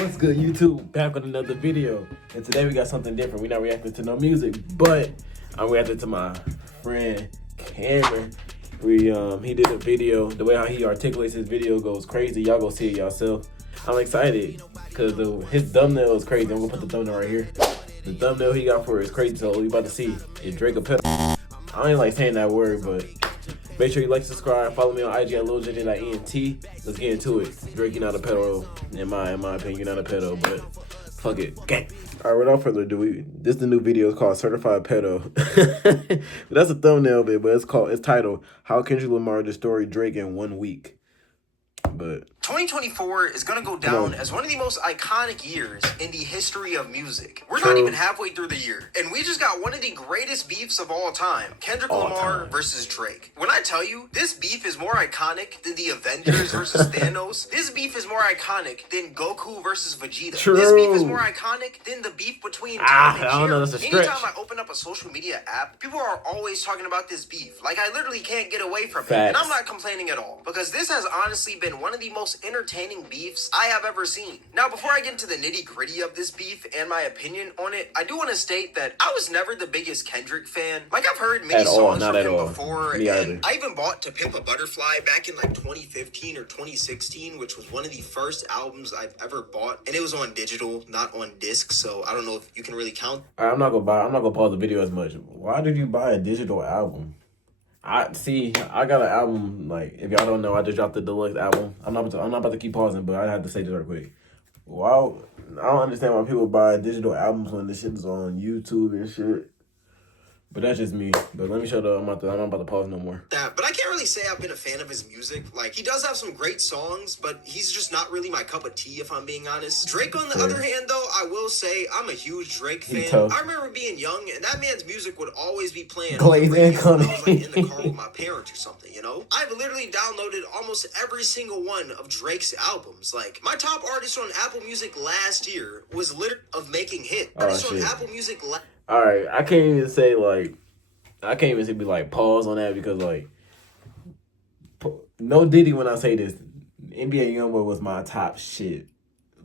What's good, YouTube? Back with another video, and today we got something different. We're not reacting to no music, but I'm reacting to my friend Kameron. He did a video. The way how he articulates his video goes crazy. Y'all go see it yourself. I'm excited because his thumbnail is crazy. I'm gonna put the thumbnail right here. The thumbnail he got for it is crazy. So we about to see if Drake a pedo. I don't even like saying that word, but make sure you like, subscribe, follow me on IG at @LilJJ.ENT. Let's get into it. Drake, you're not a pedo. In my opinion, you're not a pedo, but fuck it. Gang. All right, without further ado, this is the new video. It's called Certified Pedo. That's a thumbnail bit, but it's titled How Kendrick Lamar Destroyed Drake in 1 week. But 2024 is going to go down as one of the most iconic years in the history of music. We're not even halfway through the year, and we just got one of the greatest beefs of all time. Kendrick Lamar versus Drake. When I tell you, this beef is more iconic than the Avengers versus Thanos. This beef is more iconic than Goku versus Vegeta. This beef is more iconic than the beef between Tom and Jerry. Anytime I open up a social media app, people are always talking about this beef. Like, I literally can't get away from it. And I'm not complaining at all, because this has honestly been one of the most entertaining beefs I have ever seen. Now, before I get into the nitty-gritty of this beef and my opinion on it, I do want to state that I was never the biggest Kendrick fan. Like, I've heard many songs from him before, and I even bought To Pimp a Butterfly back in like 2015 or 2016, which was one of the first albums I've ever bought, and it was on digital, not on disc, so I don't know if you can really count. All right, I'm not gonna pause the video as much. Why did you buy a digital album? I got an album, like, if y'all don't know, I just dropped the deluxe album. I'm not about to keep pausing, but I have to say this real quick. Wow, I don't understand why people buy digital albums when this shit is on YouTube and shit. But that's just me. But let me shut up. I'm not about to pause no more. But I can't really say I've been a fan of his music. Like, he does have some great songs, but he's just not really my cup of tea, if I'm being honest. Drake, on the other hand, though, I will say I'm a huge Drake fan. I remember being young, and that man's music would always be playing Glazed and when I was like in the car with my parents or something, you know? I've literally downloaded almost every single one of Drake's albums. Like, my top artist on Apple Music last year was literally of making hits. Artist on Apple Music all right, I can't even say, like, be like, pause on that, because, like, no Diddy when I say this. NBA Youngboy was my top shit.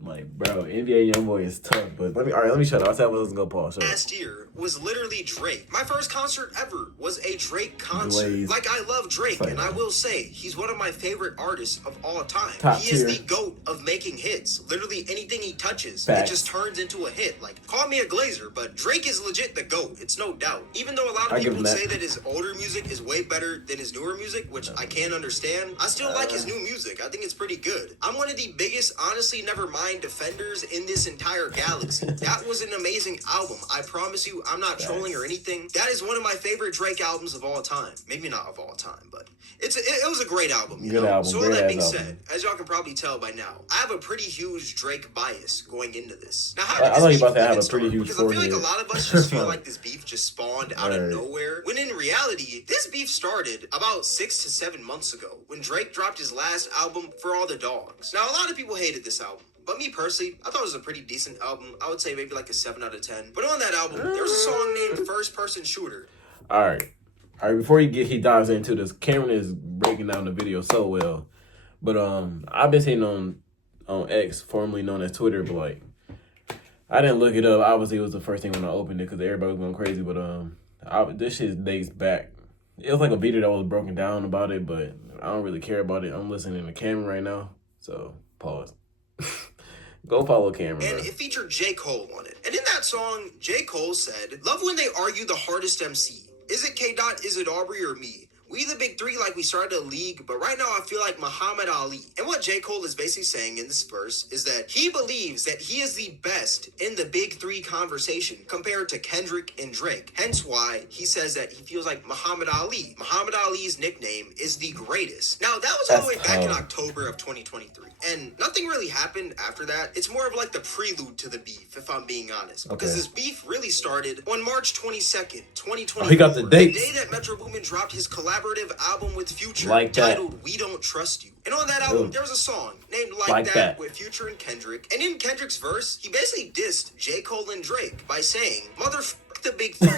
Like, bro, NBA Youngboy is tough, but let me shut up. I said I wasn't gonna pause. Last year was literally Drake. My first concert ever was a Drake concert. Like, I love Drake, and I will say he's one of my favorite artists of all time. He is the GOAT of making hits. Literally anything he touches, it just turns into a hit. Like, call me a glazer, but Drake is legit the GOAT. It's no doubt. Even though a lot of people say that his older music is way better than his newer music, which I can't understand, I still like his new music. I think it's pretty good. I'm one of the biggest, honestly, never mind defenders in this entire galaxy. That was an amazing album. I promise you, I'm not trolling or anything. That is one of my favorite Drake albums of all time. Maybe not of all time, but it was a great album. So all that being said, as y'all can probably tell by now, I have a pretty huge Drake bias going into this. Now, how did this beef have a pretty huge Because I feel like a lot of us just feel like this beef just spawned out of nowhere, when in reality, this beef started about 6 to 7 months ago when Drake dropped his last album, For All the Dogs. Now, a lot of people hated this album, but me personally, I thought it was a pretty decent album. I would say maybe like a 7 out of 10. But on that album, there's a song named First Person Shooter. All right, before he dives into this, Kameron is breaking down the video so well. But I've been seeing on X, formerly known as Twitter, but like, I didn't look it up. Obviously, it was the first thing when I opened it because everybody was going crazy. But this shit dates back. It was like a video that was broken down about it, but I don't really care about it. I'm listening to Kameron right now, so pause. Go follow Kameron. And it featured J. Cole on it. And in that song, J. Cole said, "Love when they argue the hardest MC. Is it K. Dot, is it Aubrey, or me? We the big three like we started a league, but right now I feel like Muhammad Ali." And what J. Cole is basically saying in this verse is that he believes that he is the best in the big three conversation compared to Kendrick and Drake. Hence why he says that he feels like Muhammad Ali. Muhammad Ali's nickname is the greatest. Now, that was all the way back in October of 2023. And nothing really happened after that. It's more of like the prelude to the beef, if I'm being honest. Because this beef really started on March 22nd, 2024. Oh, he got the date. The day that Metro Boomin dropped his collaborative album with Future, titled We Don't Trust You. And on that album, there was a song named Like That with Future and Kendrick. And in Kendrick's verse, he basically dissed J. Cole and Drake by saying, "Motherfucker the big three.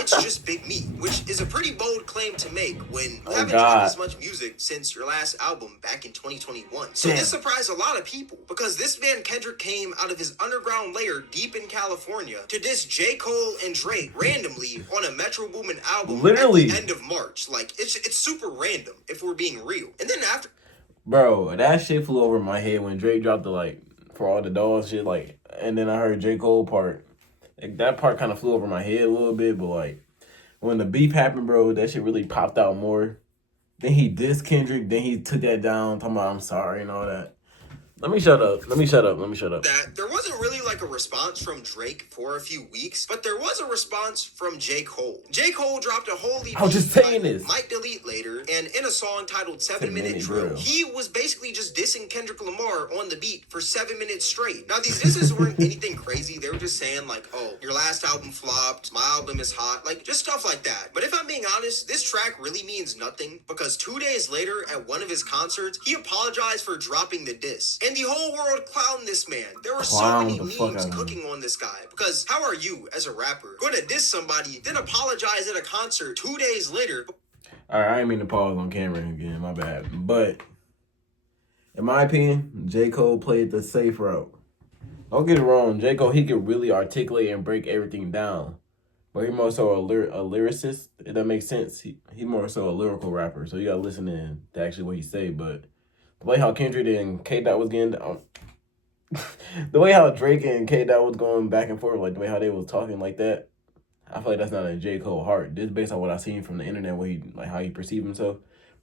It's just Big Me, which is a pretty bold claim to make when you haven't dropped as much music since your last album back in 2021. So this surprised a lot of people because this man Kendrick came out of his underground lair deep in California to diss J. Cole and Drake randomly on a Metro Boomin album at the end of March. Like, it's super random if we're being real. And then after... Bro, that shit flew over my head when Drake dropped the, like, For All the Dogs shit, like, and then I heard J. Cole part. Like, that part kind of flew over my head a little bit, but, like, when the beef happened, bro, that shit really popped out more. Then he dissed Kendrick, then he took that down, talking about I'm sorry and all that. Let me shut up. That there wasn't really like a response from Drake for a few weeks, but there was a response from J. Cole. J. Cole dropped a whole EP. I was just saying this. Might Delete Later, and in a song titled 7 Minute Drill, he was basically just dissing Kendrick Lamar on the beat for 7 minutes straight. Now, these disses weren't anything crazy. They were just saying like, oh, your last album flopped, my album is hot, like just stuff like that. But if I'm being honest, this track really means nothing because 2 days later at one of his concerts, he apologized for dropping the diss. And the whole world clowned this man. There were so many memes cooking on this guy. Because how are you, as a rapper, going to diss somebody, then apologize at a concert 2 days later? Alright, I didn't mean to pause on Kameron again, my bad. But, in my opinion, J. Cole played the safe route. Don't get it wrong, J. Cole, he could really articulate and break everything down. But he's more so a lyricist, if that makes sense. He more so a lyrical rapper, so you gotta listen in to actually what he say, but... The way how Kendrick and K-Dot was getting down, the way how Drake and K-Dot was going back and forth, like the way how they was talking like that, I feel like that's not in J. Cole heart. This is based on what I've seen from the internet, where he, like how he perceived himself.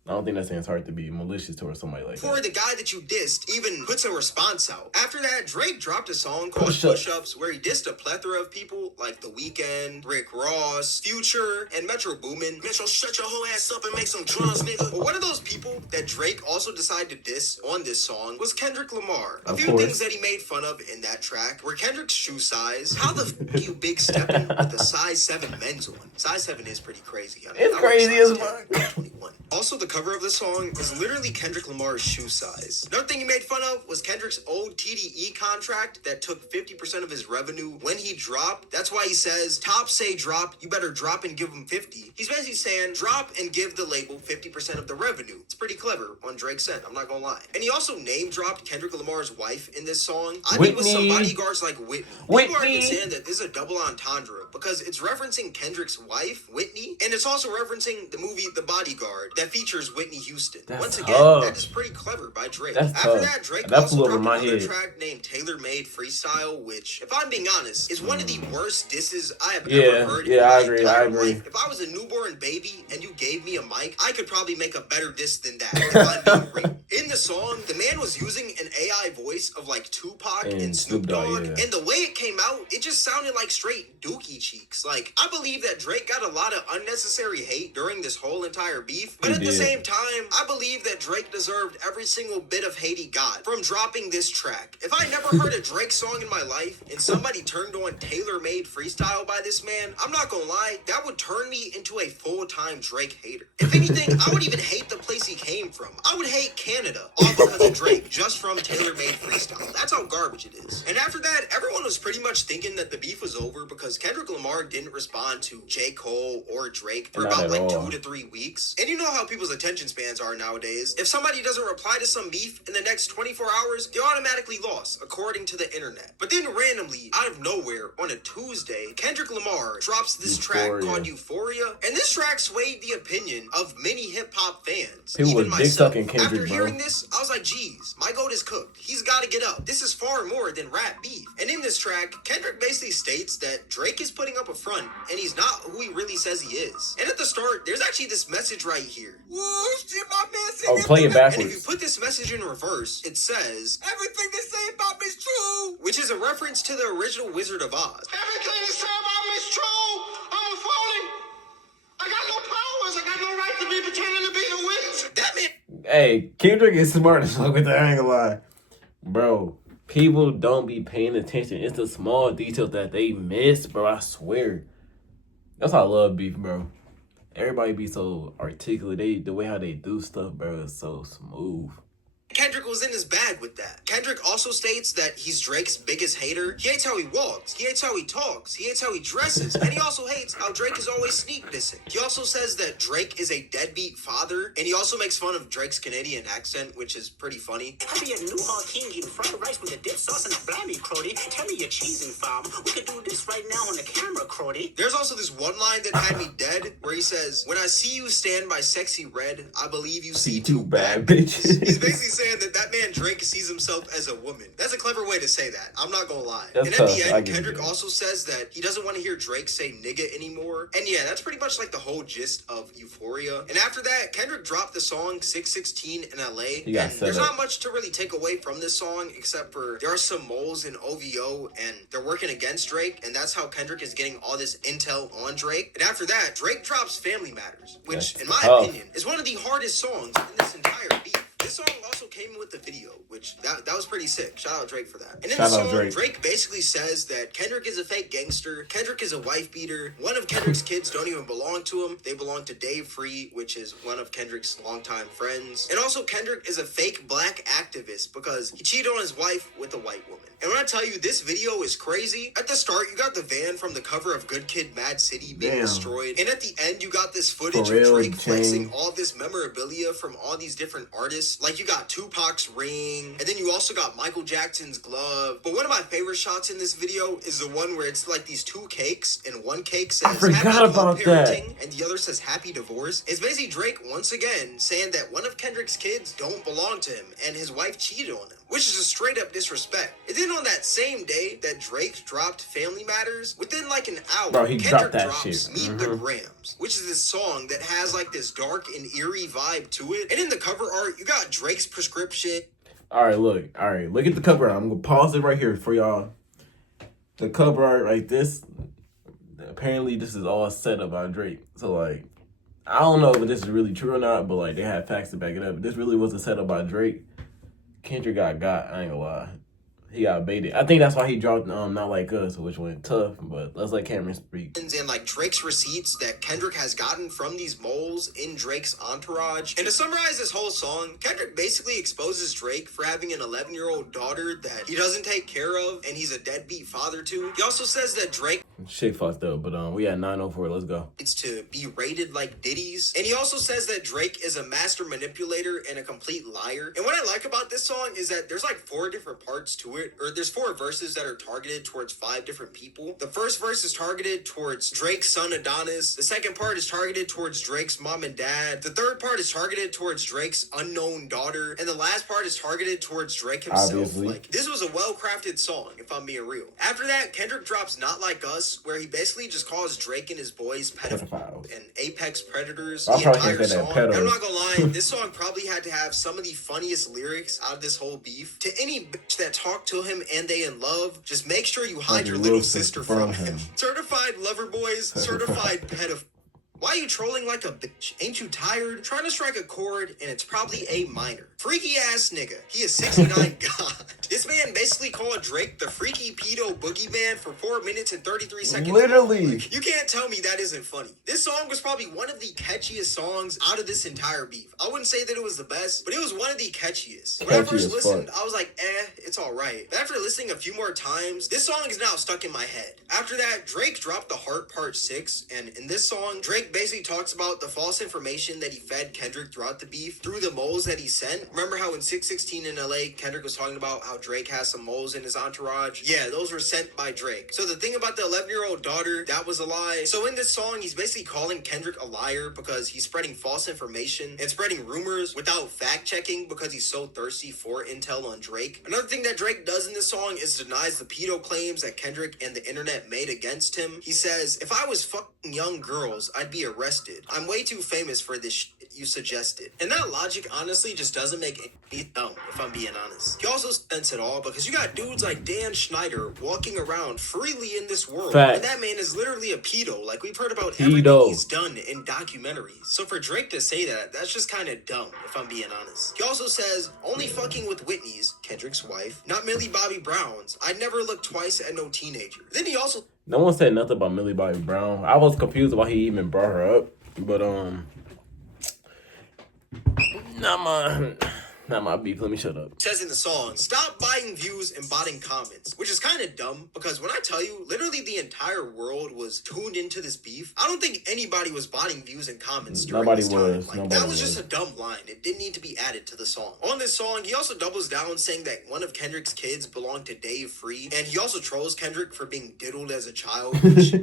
I don't think that's in his heart to be malicious towards somebody like that. Before the guy that you dissed even puts a response out. After that, Drake dropped a song called Push-Ups where he dissed a plethora of people like The Weeknd, Rick Ross, Future, and Metro Boomin. Metro, shut your whole ass up and make some drums, nigga. But one of those people that Drake also decided to diss on this song was Kendrick Lamar. A few things that he made fun of in that track were Kendrick's shoe size. How the f*** you big stepping with the size 7 men's one? Size 7 is pretty crazy. I mean, it's crazy as fuck. 21. Also, the cover of the song is literally Kendrick Lamar's shoe size. Another thing he made fun of was Kendrick's old TDE contract that took 50% of his revenue when he dropped. That's why he says, top say drop, you better drop and give him 50. He's basically saying, drop and give the label 50% of the revenue. It's pretty clever on Drake's end, I'm not gonna lie. And he also name-dropped Kendrick Lamar's wife in this song. I mean, with some bodyguards like Whitney. People are even saying that this is a double entendre because it's referencing Kendrick's wife, Whitney, and it's also referencing the movie The Bodyguard that features Whitney Houston. Once again, that is pretty clever by Drake. After that, Drake also dropped another track named 𝙺𝚘𝚘𝚘 Freestyle, which, if I'm being honest, is one of the worst disses I have ever heard in my entire life. If I was a newborn baby and you gave me a mic, I could probably make a better diss than that, if I'm being real. In the song, the man was using an AI voice of like Tupac and Snoop Dogg, and the way it came out, it just sounded like straight dookie cheeks. Like, I believe that Drake got a lot of unnecessary hate during this whole entire beef, but at the same time, I believe that Drake deserved every single bit of hate he got from dropping this track. If I never heard a Drake song in my life and somebody turned on 𝙺𝚘𝚘𝚘 Freestyle by this man, I'm not gonna lie, that would turn me into a full-time Drake hater. If anything, I would even hate the place he came from. I would hate Canada all because of Drake, just from 𝙺𝚘𝚘𝚘 Freestyle. That's how garbage it is. And after that, everyone was pretty much thinking that the beef was over because Kendrick Lamar didn't respond to J. Cole or Drake for about like 2 to 3 weeks. And you know how people's attention spans are nowadays. If somebody doesn't reply to some beef in the next 24 hours, they're automatically lost, according to the internet. But then randomly, out of nowhere, on a Tuesday, Kendrick Lamar drops this track called Euphoria. And this track swayed the opinion of many hip-hop fans. People even myself. After Kendrick, hearing this, I was like, geez, my goat is cooked. He's got to get up. This is far more than rap beef. And in this track, Kendrick basically states that Drake is putting up a front, and he's not who he really says he is. And at the start, there's actually this message right here. Whoa, shit, my man, play it backwards. And if you put this message in reverse, it says, everything they say about me is true, which is a reference to the original Wizard of Oz. Everything they say about me is true. I'm a phony. I got no powers. I got no right to be pretending to be the wizard. That man. Hey, Kendrick is smart as fuck with that, I ain't gonna lie. Bro, people don't be paying attention. It's the small details that they miss, bro, I swear. That's why I love beef, bro. Everybody be so articulate. The way how they do stuff, bro, is so smooth. Kendrick was in his bag with that. Kendrick also states that he's Drake's biggest hater. He hates how he walks, he hates how he talks, he hates how he dresses, and he also hates how Drake is always sneak dissing. He also says that Drake is a deadbeat father, and he also makes fun of Drake's Canadian accent, which is pretty funny. I be a New Hall King eating fried rice with a dip sauce and a blammy, Crody. Tell me your cheesing, fam. We could do this right now on the camera, Crody. There's also this one line that had me dead, where he says, "When I see you stand by sexy red, I believe you see two bad bitches." He's basically saying that man Drake sees himself as a woman. That's a clever way to say that. I'm not gonna lie. That's and tough. At the end, Kendrick also says that he doesn't want to hear Drake say nigga anymore. And yeah, that's pretty much like the whole gist of Euphoria. And after that, Kendrick dropped the song 616 in LA. And there's not much to really take away from this song, except for there are some moles in OVO, and they're working against Drake, and that's how Kendrick is getting all this intel on Drake. And after that, Drake drops Family Matters, which, in my opinion, is one of the hardest songs in this entire beat. This song also came with the video, which that was pretty sick. Shout out Drake for that. And in the song, Drake basically says that Kendrick is a fake gangster, Kendrick is a wife beater, one of Kendrick's kids don't even belong to him, they belong to Dave Free, which is one of Kendrick's longtime friends. And also Kendrick is a fake black activist because he cheated on his wife with a white woman. And when I tell you this video is crazy, at the start you got the van from the cover of Good Kid Mad City being destroyed, and at the end you got this footage of Drake flexing all this memorabilia from all these different artists. Like you got Tupac's ring, and then you also got Michael Jackson's glove. But one of my favorite shots in this video is the one where it's like these two cakes, and one cake says happy co-parenting, and the other says happy divorce. It's basically Drake once again saying that one of Kendrick's kids don't belong to him, and his wife cheated on him, which is a straight up disrespect. And then on that same day that Drake dropped Family Matters, within like an hour, Kendrick drops Meet the Grams, which is this song that has like this dark and eerie vibe to it. And in the cover art, you got Drake's prescription. All right, look at the cover art. I'm gonna pause it right here for y'all. The cover art like this, apparently this is all set up by Drake. So like, I don't know if this is really true or not, but like they have facts to back it up. This really wasn't set up by Drake. Kendrick got, I ain't gonna lie. He got baited. I think that's why he dropped Not Like Us, which went tough, but let's let Kameron speak. And like Drake's receipts that Kendrick has gotten from these moles in Drake's entourage. And to summarize this whole song, Kendrick basically exposes Drake for having an 11-year-old daughter that he doesn't take care of, and he's a deadbeat father to. He also says that Drake shit fucked up, but we at 9:04. Let's go. It's to be rated like Diddy's. And he also says that Drake is a master manipulator and a complete liar. And what I like about this song is that there's like 4 different parts to it, or there's 4 verses that are targeted towards 5 different people. The first verse is targeted towards Drake's son Adonis. The second part is targeted towards Drake's mom and dad. The third part is targeted towards Drake's unknown daughter. And the last part is targeted towards Drake himself. Obviously. Like, this was a well-crafted song, if I'm being real. After that, Kendrick drops Not Like Us, where he basically just calls Drake and his boys pedophiles and apex predators the entire song. I'm not gonna lie, this song probably had to have some of the funniest lyrics out of this whole beef. To any bitch that talked to him and they in love, just make sure you hide your little sister from him. Certified lover boys, certified pedophile. Why are you trolling like a bitch? Ain't you tired? Trying to strike a chord, and it's probably A minor. Freaky ass nigga. He is 69 God. This man basically called Drake the freaky pedo boogeyman for 4 minutes and 33 seconds. Literally. You can't tell me that isn't funny. This song was probably one of the catchiest songs out of this entire beef. I wouldn't say that it was the best, but it was one of the catchiest. When I first listened, I was like, it's alright. But after listening a few more times, this song is now stuck in my head. After that, Drake dropped The Heart Part 6, and in this song, Drake basically talks about the false information that he fed Kendrick throughout the beef through the moles that he sent. Remember how in 616 in LA, Kendrick was talking about how Drake has some moles in his entourage? Yeah, those were sent by Drake. So the thing about the 11-year-old daughter, that was a lie. So in this song, he's basically calling Kendrick a liar because he's spreading false information and spreading rumors without fact-checking because he's so thirsty for intel on Drake. Another thing that Drake does in this song is denies the pedo claims that Kendrick and the internet made against him. He says, if I was fucking young girls, I'd be arrested. I'm way too famous for this shit you suggested. And that logic honestly just doesn't make any sense, if I'm being honest. He also sense it all because you got dudes like Dan Schneider walking around freely in this world. And that man is literally a pedo. Like we've heard about everything he's done in documentaries. So for Drake to say that, that's just kind of dumb, if I'm being honest. He also says, only fucking with Whitney's, Kendrick's wife, not Millie Bobby Brown's. I'd never look twice at no teenager. Then he also... No one said nothing about Millie Bobby Brown. I was confused why he even brought her up. But, Not my beef. Let me shut up. Says in the song, stop buying views and botting comments, which is kind of dumb because when I tell you, literally the entire world was tuned into this beef. I don't think anybody was botting views and comments during this time. Like, that was just a dumb line. It didn't need to be added to the song. On this song, he also doubles down saying that one of Kendrick's kids belonged to Dave Free, and he also trolls Kendrick for being diddled as a child, which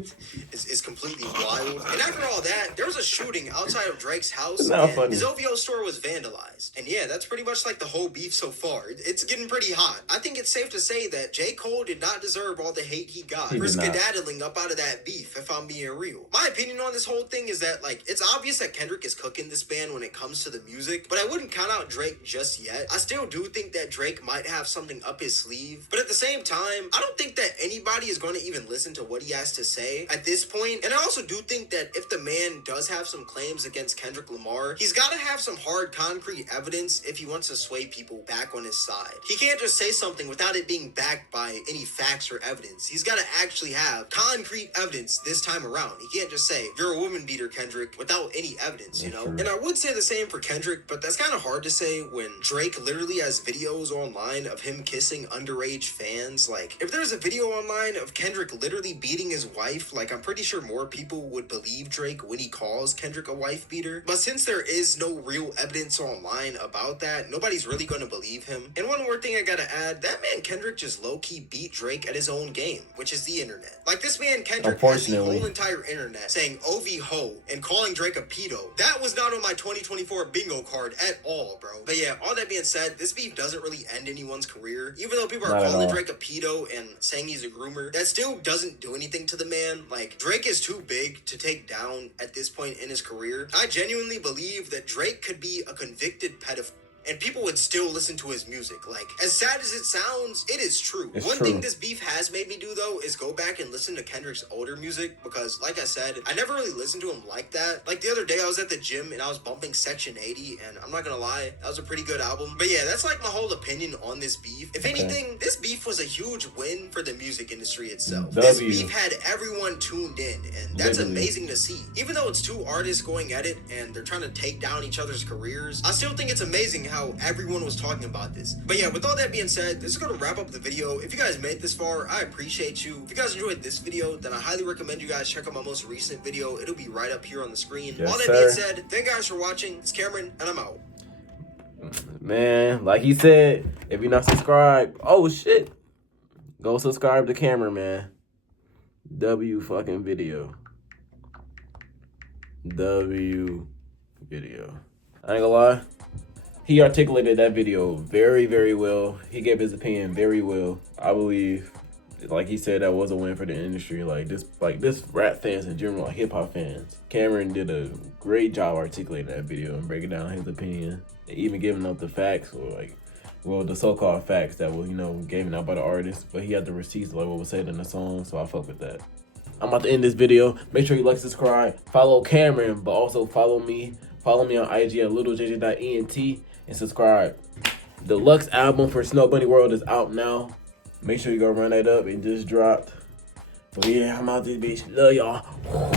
is completely wild. And after all that, there was a shooting outside of Drake's house, and his OVO store was vandalized. And yeah, that's pretty much like the whole beef so far. It's getting pretty hot. I think it's safe to say that J. Cole did not deserve all the hate he got for skedaddling up out of that beef, if I'm being real. My opinion on this whole thing is that, like, it's obvious that Kendrick is cooking this band when it comes to the music, but I wouldn't count out Drake just yet. I still do think that Drake might have something up his sleeve, but at the same time, I don't think that anybody is going to even listen to what he has to say at this point. And I also do think that if the man does have some claims against Kendrick Lamar, he's got to have some hard, concrete evidence if he wants to sway people back on his side. He can't just say something without it being backed by any facts or evidence. He's got to actually have concrete evidence this time around. He can't just say, you're a woman beater, Kendrick, without any evidence, you know? And I would say the same for Kendrick, but that's kind of hard to say when Drake literally has videos online of him kissing underage fans. Like, if there's a video online of Kendrick literally beating his wife, like, I'm pretty sure more people would believe Drake when he calls Kendrick a wife beater. But since there is no real evidence online about that, nobody's really going to believe him. And one more thing I gotta add, that man Kendrick just low-key beat Drake at his own game, which is the internet. Like, this man Kendrick has the whole entire internet saying OV ho and calling Drake a pedo. That was not on my 2024 bingo card at all, bro. But yeah, all that being said, this beef doesn't really end anyone's career. Even though people are calling Drake a pedo and saying he's a groomer, that still doesn't do anything to the man. Like, Drake is too big to take down at this point in his career. I genuinely believe that Drake could be a convicted pedophile, and people would still listen to his music. Like, as sad as it sounds, it is true. One thing this beef has made me do, though, is go back and listen to Kendrick's older music, because, like I said, I never really listened to him like that. Like, the other day, I was at the gym, and I was bumping Section 80, and I'm not gonna lie, that was a pretty good album. But yeah, that's, like, my whole opinion on this beef. If anything, this beef was a huge win for the music industry itself. This beef had everyone tuned in, and that's amazing to see. Even though it's two artists going at it, and they're trying to take down each other's careers, I still think it's amazing how everyone was talking about this. But yeah, with all that being said, this is going to wrap up the video. If you guys made this far, I appreciate you. If you guys enjoyed this video, then I highly recommend you guys check out my most recent video. It'll be right up here on the screen. All that being said, thank you guys for watching. It's Cameron, and I'm out. Man, like he said, if you're not subscribed, oh shit, go subscribe to Kameron, man. W fucking video. W video. I ain't gonna lie. He articulated that video very, very well. He gave his opinion very well. I believe, like he said, that was a win for the industry. Like this rap fans in general, like hip hop fans. Kameron did a great job articulating that video and breaking down his opinion, and even giving up the facts, or like, well, the so-called facts that were, you know, given out by the artist. But he had the receipts, like what was said in the song, so I fuck with that. I'm about to end this video. Make sure you like, subscribe, follow Kameron, but also follow me. Follow me on IG at littlejj.ent. And subscribe. The Deluxe album for Snow Bunny World is out now. Make sure you go run that up. It just dropped. But yeah, I'm out this bitch. Love y'all.